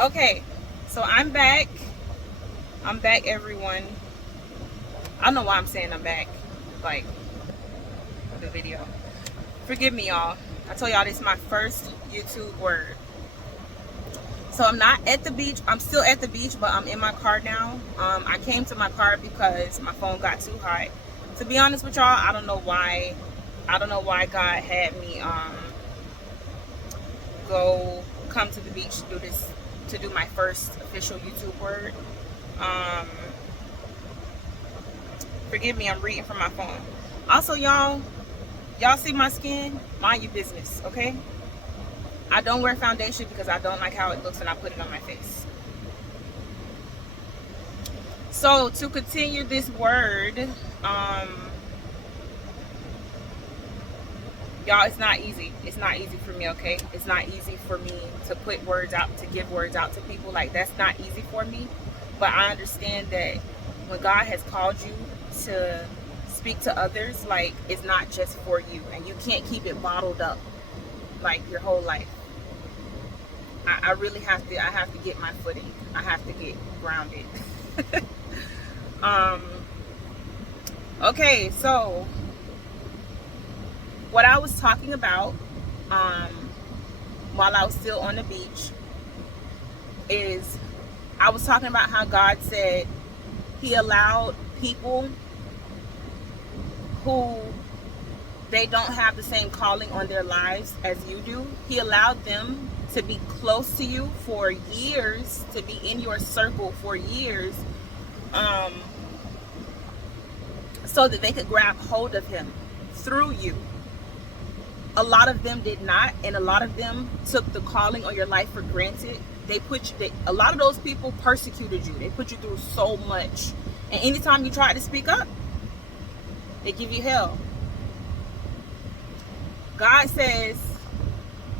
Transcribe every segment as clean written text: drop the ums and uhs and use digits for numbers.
Okay, so I'm back. I'm back, everyone. I don't know why I'm saying I'm back, like, the video. Forgive me, y'all. I told y'all this is my first YouTube word. So I'm not at the beach. I'm still at the beach, but I'm in my car now. I came to my car because my phone got too hot. To be honest with y'all, I don't know why. I don't know why God had me go come to the beach to do this, to do my first official YouTube word. Forgive me, I'm reading from my phone. Also, y'all see my skin? Mind your business, okay? I don't wear foundation because I don't like how it looks when I put it on my face. So to continue this word, y'all, it's not easy. It's not easy for me, okay? It's not easy for me to put words out, to give words out to people. Like, that's not easy for me. But I understand that when God has called you to speak to others, like, it's not just for you, and you can't keep it bottled up like your whole life. I really have to get my footing. I have to get grounded. Okay, so what I was talking about while I was still on the beach is I was talking about how God said he allowed people who they don't have the same calling on their lives as you do. He allowed them to be close to you for years, to be in your circle for years, so that they could grab hold of him through you. A lot of them did not, and a lot of them took the calling on your life for granted. A lot of those people persecuted you. They put you through so much. And anytime you tried to speak up, they give you hell. God says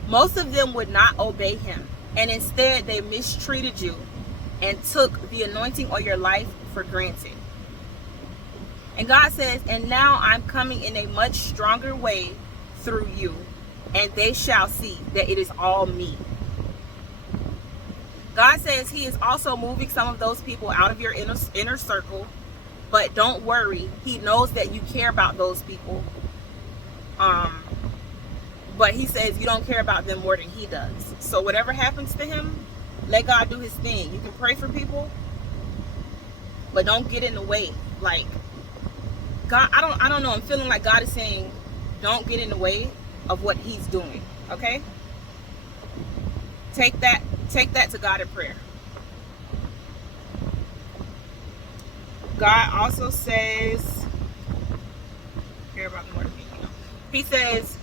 most of them would not obey him, and instead they mistreated you and took the anointing on your life for granted. And God says, and now I'm coming in a much stronger way through you, and they shall see that it is all me. God says he is also moving some of those people out of your inner circle, but don't worry, he knows that you care about those people. But he says you don't care about them more than he does. So whatever happens to him, let God do his thing. You can pray for people, but don't get in the way. Like, God, I don't know. I'm feeling like God is saying, don't get in the way of what he's doing. Okay? Take that to God in prayer. God also says, care about them more than me. He says,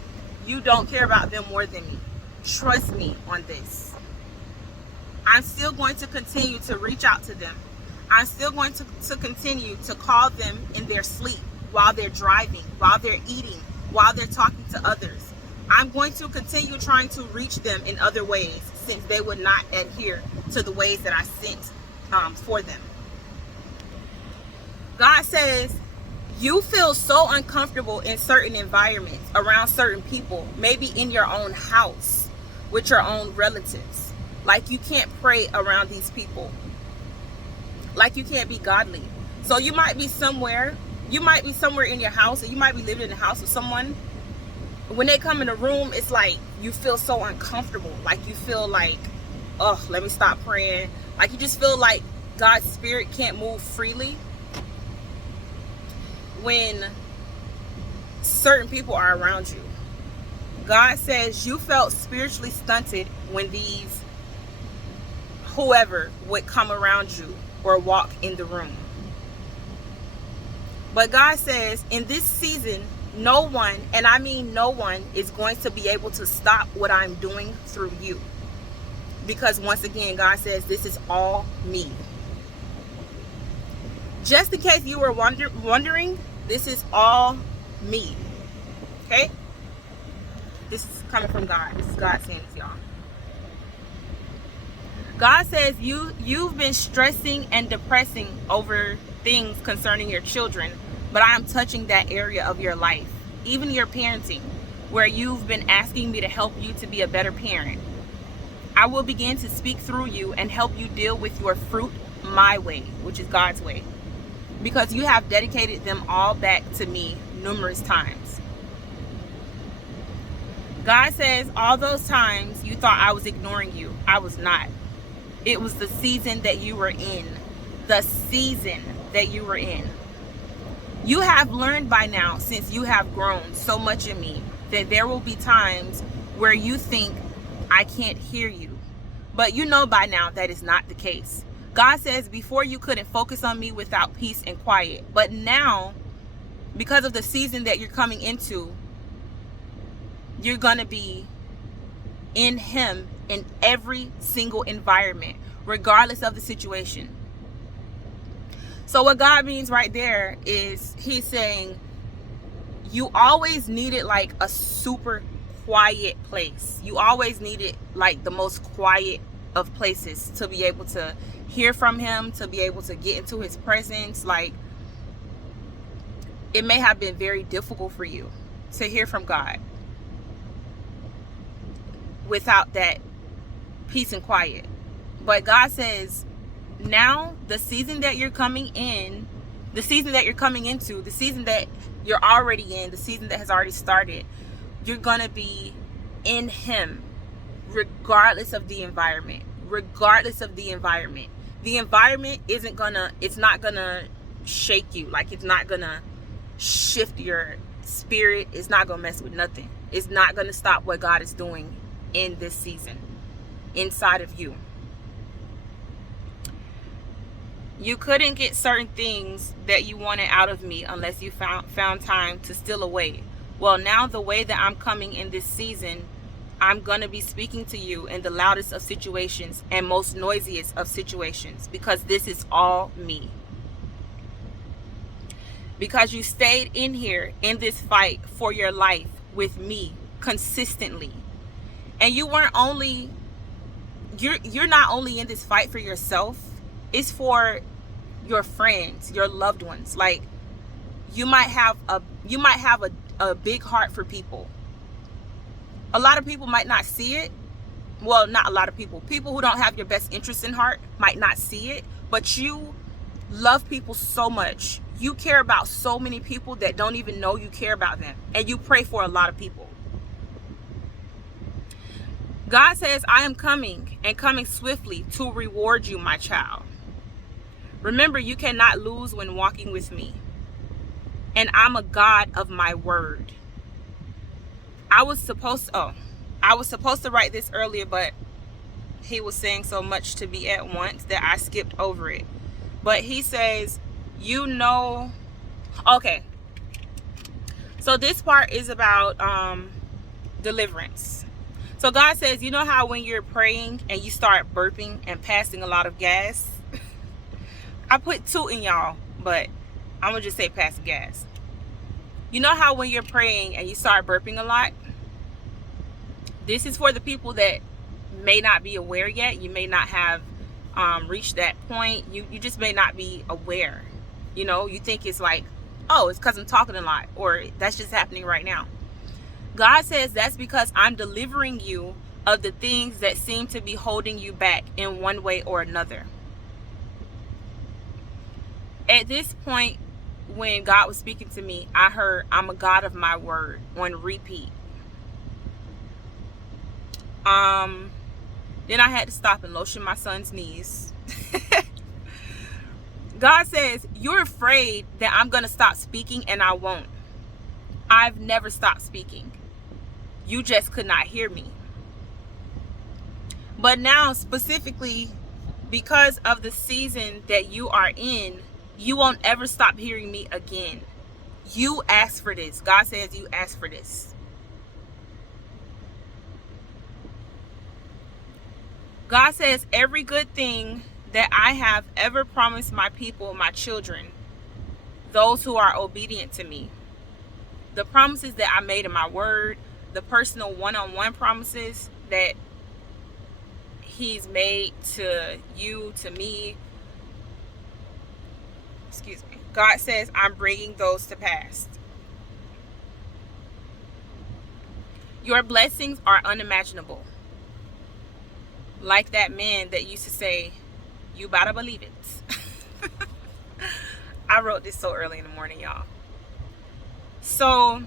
you don't care about them more than me. Trust me on this. I'm still going to continue to reach out to them. I'm still going to continue to call them in their sleep, while they're driving, while they're eating, while they're talking to others. I'm going to continue trying to reach them in other ways, since they would not adhere to the ways that I sent for them. God says, you feel so uncomfortable in certain environments, around certain people, maybe in your own house, with your own relatives. Like, you can't pray around these people. Like, you can't be godly. So you might be somewhere in your house, or you might be living in a house with someone. When they come in the room, it's like you feel so uncomfortable. Like, you feel like, oh, let me stop praying. Like, you just feel like God's spirit can't move freely when certain people are around you. God says you felt spiritually stunted when whoever would come around you or walk in the room. But God says in this season, no one, and I mean no one, is going to be able to stop what I'm doing through you. Because once again, God says this is all me. Just in case you were wondering, this is all me. Okay? This is coming from God. This is God saying this, y'all. God says you've been stressing and depressing over things concerning your children, but I am touching that area of your life, even your parenting, where you've been asking me to help you to be a better parent. I will begin to speak through you and help you deal with your fruit my way, which is God's way, because you have dedicated them all back to me numerous times. God says, all those times you thought I was ignoring you, I was not. It was the season that you were in. The season that you were in. You have learned by now, since you have grown so much in me, that there will be times where you think I can't hear you. But you know by now that is not the case. God says, before you couldn't focus on me without peace and quiet. But now, because of the season that you're coming into, you're going to be in him in every single environment, regardless of the situation. So what God means right there is he's saying, you always needed like a super quiet place. You always needed like the most quiet of places to be able to hear from him, to be able to get into his presence. Like, it may have been very difficult for you to hear from God without that peace and quiet. But God says, now the season that you're coming in, the season that you're coming into, the season that you're already in, the season that has already started, you're going to be in him regardless of the environment. Regardless of the environment. The environment it's not going to shake you. Like, it's not going to shift your spirit. It's not going to mess with nothing. It's not going to stop what God is doing in this season inside of you. You couldn't get certain things that you wanted out of me unless you found time to steal away. Well, now the way that I'm coming in this season, I'm going to be speaking to you in the loudest of situations and most noisiest of situations, because this is all me. Because you stayed in here in this fight for your life with me consistently. And you weren't only, you're not only in this fight for yourself, it's for your friends, your loved ones. Like, you might have a big heart for people. A lot of people might not see it. Well, not a lot of people. People who don't have your best interest in heart might not see it, but you love people so much. You care about so many people that don't even know you care about them. And you pray for a lot of people. God says, I am coming, and coming swiftly to reward you, my child. Remember, you cannot lose when walking with me. And I'm a God of my word. I was supposed to write this earlier, but he was saying so much to me at once that I skipped over it. But he says, okay. So this part is about deliverance. So God says, you know how when you're praying and you start burping and passing a lot of gas? I put tooting, y'all, but I'm going to just say passing gas. You know how when you're praying and you start burping a lot? This is for the people that may not be aware yet. You may not have reached that point. You just may not be aware. You know, you think it's like, oh, it's because I'm talking a lot, or that's just happening right now. God says that's because I'm delivering you of the things that seem to be holding you back in one way or another. At this point, when God was speaking to me, I heard, I'm a God of my word on repeat. Then I had to stop and lotion my son's knees. God says, you're afraid that I'm going to stop speaking, and I won't. I've never stopped speaking. You just could not hear me. But now, specifically, because of the season that you are in, you won't ever stop hearing me again. You asked for this. God says you asked for this. God says every good thing that I have ever promised my people, my children, those who are obedient to me, the promises that I made in my word, the personal one-on-one promises that he's made to you, to me, God says I'm bringing those to pass. Your blessings are unimaginable. Like that man that used to say, you better believe it. I wrote this so early in the morning, y'all. So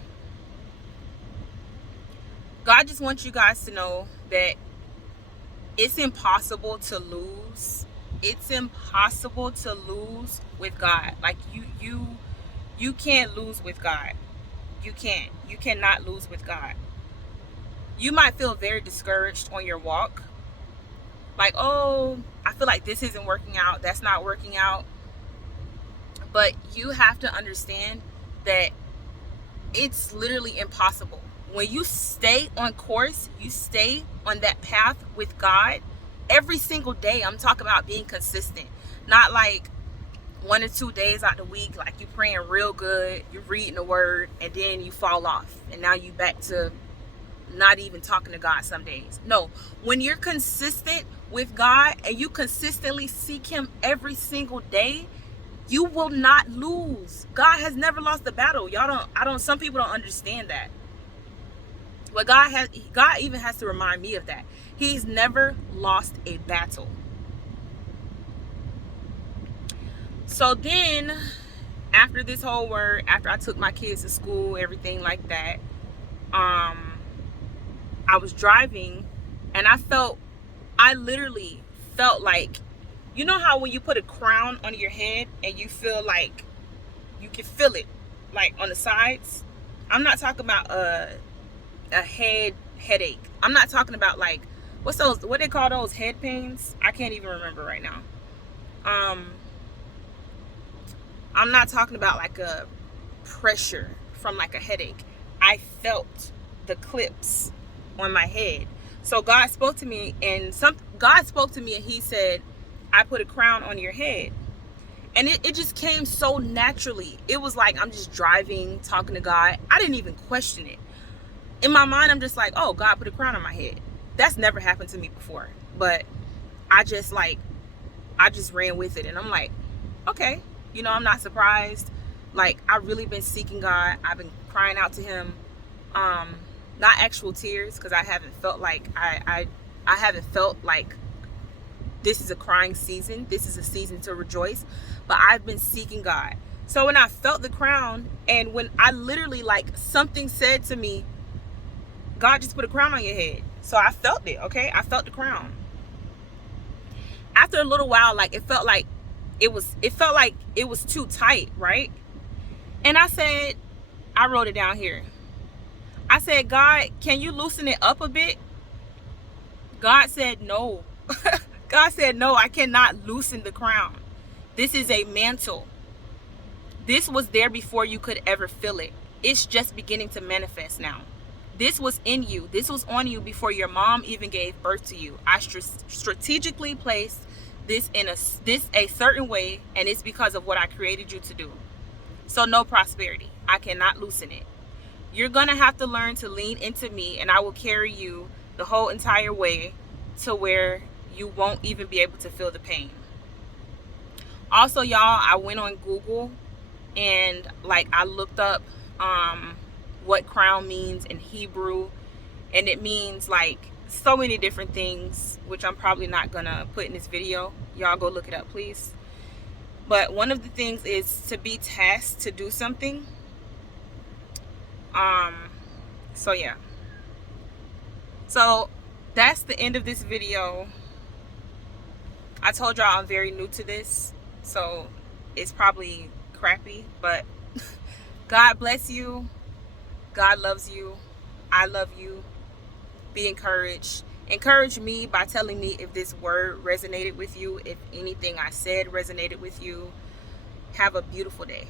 God just wants you guys to know that it's impossible to lose. It's impossible to lose with God. Like you can't lose with God. You can't. You cannot lose with God. You might feel very discouraged on your walk. Like, oh, I feel like this isn't working out. That's not working out. But you have to understand that it's literally impossible. When you stay on course, you stay on that path with God every single day. I'm talking about being consistent. Not like 1 or 2 days out the week, like you praying real good, you're reading the word, and then you fall off. And now you back to not even talking to God some days. No, when you're consistent with God and you consistently seek him every single day, you will not lose. God has never lost the battle. Some people don't understand that. But God even has to remind me of that. He's never lost a battle. So then, after this whole word, after I took my kids to school, everything like that, I was driving and I literally felt like, you know how when you put a crown on your head and you feel like you can feel it like on the sides? I'm not talking about a headache. I'm not talking about like, what they call those, head pains? I can't even remember right now. I'm not talking about like a pressure from like a headache. I felt the clips on my head. So God spoke to me and he said, I put a crown on your head. And it just came so naturally. It was like I'm just driving, talking to God. I didn't even question it. In my mind, I'm just like, oh, God put a crown on my head. That's never happened to me before. But I just ran with it. And I'm like, okay, I'm not surprised. Like, I've really been seeking God. I've been crying out to him. Not actual tears, because I haven't felt like I haven't felt like this is a crying season. This is a season to rejoice. But I've been seeking God. So when I felt the crown, and when I literally, like, something said to me, God just put a crown on your head. So I felt it, okay? I felt the crown. After a little while, like, it felt like it was too tight, right? And I wrote it down here. I said, God, can you loosen it up a bit? God said no. God said, no, I cannot loosen the crown. This is a mantle. This was there before you could ever feel it. It's just beginning to manifest now. This was in you. This was on you before your mom even gave birth to you. I strategically placed this in a certain way, and it's because of what I created you to do. So no prosperity. I cannot loosen it. You're going to have to learn to lean into me, and I will carry you the whole entire way to where you won't even be able to feel the pain. Also, y'all, I went on Google and like I looked up what crown means in Hebrew, and it means like so many different things, which I'm probably not gonna put in this video. Y'all go look it up, please. But one of the things is to be tasked to do something. So yeah. So that's the end of this video. I told y'all I'm very new to this, so it's probably crappy, but God bless you. God loves you. I love you. Be encouraged. Encourage me by telling me if this word resonated with you, if anything I said resonated with you. Have a beautiful day.